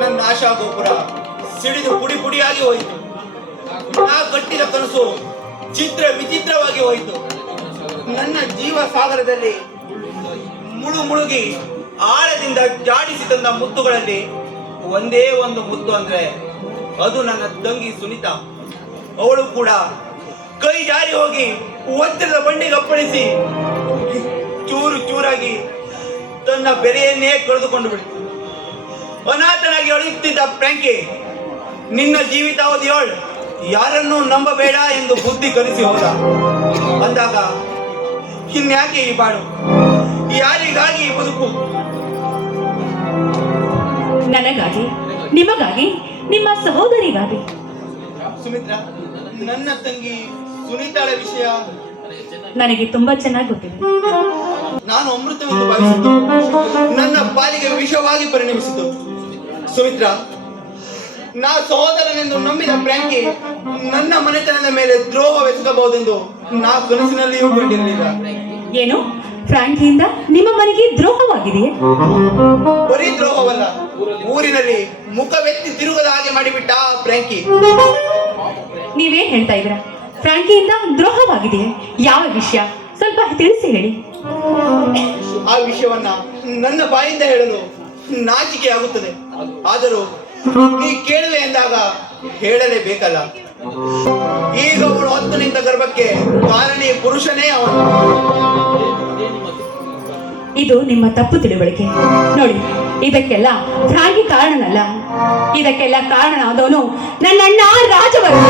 ನನ್ನ ಆಶಾ ಗೋಪುರ ಸಿಡಿದು ಪುಡಿ ಪುಡಿಯಾಗಿ ಹೋಯಿತು. ನಾ ಕಟ್ಟಿದ ಕನಸು ಚಿತ್ರ ವಿಚಿತ್ರವಾಗಿ ಹೋಯಿತು. ನನ್ನ ಜೀವ ಸಾಗರದಲ್ಲಿ ಮುಳುಗಿ ಆಳದಿಂದ ಜಾಡಿಸಿ ತಂದ ಮುತ್ತುಗಳಲ್ಲಿ ಒಂದೇ ಒಂದು ಮುತ್ತು ಅಂದ್ರೆ ಅದು ನನ್ನ ತಂಗಿ ಸುನಿತಾ. ಅವಳು ಕೂಡ ಕೈ ಜಾರಿ ಹೋಗಿ ವಜ್ರದ ಬಂಡಿಗೆ ಅಪ್ಪಳಿಸಿ ಚೂರು ಚೂರಾಗಿ ತನ್ನ ಬೆಲೆಯನ್ನೇ ಕಳೆದುಕೊಂಡು ಬಿಡಿತು. ಅನಾಥನಾಗಿ ಅಳುತ್ತಿದ್ದ ಫ್ರಾಂಕಿ ನಿನ್ನ ಜೀವಿತಾವಧಿಯೋಳು ಯಾರನ್ನೂ ನಂಬಬೇಡ ಎಂದು ಬುದ್ಧಿ ಕಲಿಸಿ ಹೋದ. ಅಂದಾಗ ಇನ್ಯಾಕೆ ಈ ಬಾಳು, ಯಾರಿಗಾಗಿ ಈ ಬದುಕು? ನನಗಾಗಿ, ನಿಮಗಾಗಿ, ನಿಮ್ಮ ಸಹೋದರಿಗಾಗಿ. ಸುಮಿತ್ರಾ, ನನ್ನ ತಂಗಿ ಸುನೀತಾಳ ವಿಷಯ ನನಗೆ ತುಂಬಾ ಚೆನ್ನಾಗಿ ಗೊತ್ತಿದೆ. ನಾನು ಅಮೃತವೆಂದು ಭಾವಿಸಿದ್ದು ನನ್ನ ಪಾಲಿಗೆ ವಿಷವಾಗಿ ಪರಿಣಮಿಸಿತು. ಸುಮಿತ್ರಾ, ನಾ ಸಹೋದರನೆಂದು ನಂಬಿದ ಫ್ರಾಂಕಿ ನನ್ನ ಮನೆತನದ ಮೇಲೆ ದ್ರೋಹವೆಸಗಬಹುದೆಂದು ನಾ ಕನಸಿನಲ್ಲಿಯೂ ಕಂಡಿರಲಿಲ್ಲ. ಏನು, ಫ್ರಾಂಕಿಯಿಂದ ನಿಮ್ಮ ಮನೆಗೆ ದ್ರೋಹವಾಗಿದೆಯೇ? ಬರೀ ದ್ರೋಹವಲ್ಲ, ಊರಿನಲ್ಲಿ ಮುಖವೆತ್ತಿ ತಿರುಗದ ಹಾಗೆ ಮಾಡಿಬಿಟ್ಟ ಫ್ರಾಂಕಿ. ನೀವೇನ್ ಹೇಳ್ತಾ ಇದ್ದೀರಾ? ಫ್ರಾಂಕಿಯಿಂದ ದ್ರೋಹವಾಗಿದೆಯೇ? ಯಾವ ವಿಷಯ? ಸ್ವಲ್ಪ ತಿಳಿಸಿ ಹೇಳಿ. ಆ ವಿಷಯವನ್ನ ನನ್ನ ಬಾಯಿಂದ ಹೇಳಲು ನಾಚಿಕೆ ಆಗುತ್ತದೆ. ಆದರೂ ನೀ ಕೇಳುವೆ ಎಂದಾಗ ಹೇಳಲೇಬೇಕಲ್ಲ. ಈಗ ಅವಳು ಹೊತ್ತು ನಿಂತ ಗರ್ಭಕ್ಕೆ ಕಾರಣಿ ಪುರುಷನೇ ಅವನು. ಇದು ನಿಮ್ಮ ತಪ್ಪು ತಿಳುವಳಿಕೆ. ನೋಡಿ, ಇದಕ್ಕೆಲ್ಲ ಫ್ರಾಂಕಿ ಕಾರಣನಲ್ಲ. ಇದಕ್ಕೆಲ್ಲ ಕಾರಣನಾದವನು ನನ್ನ ಅಣ್ಣ ರಾಜವರ್ಮ.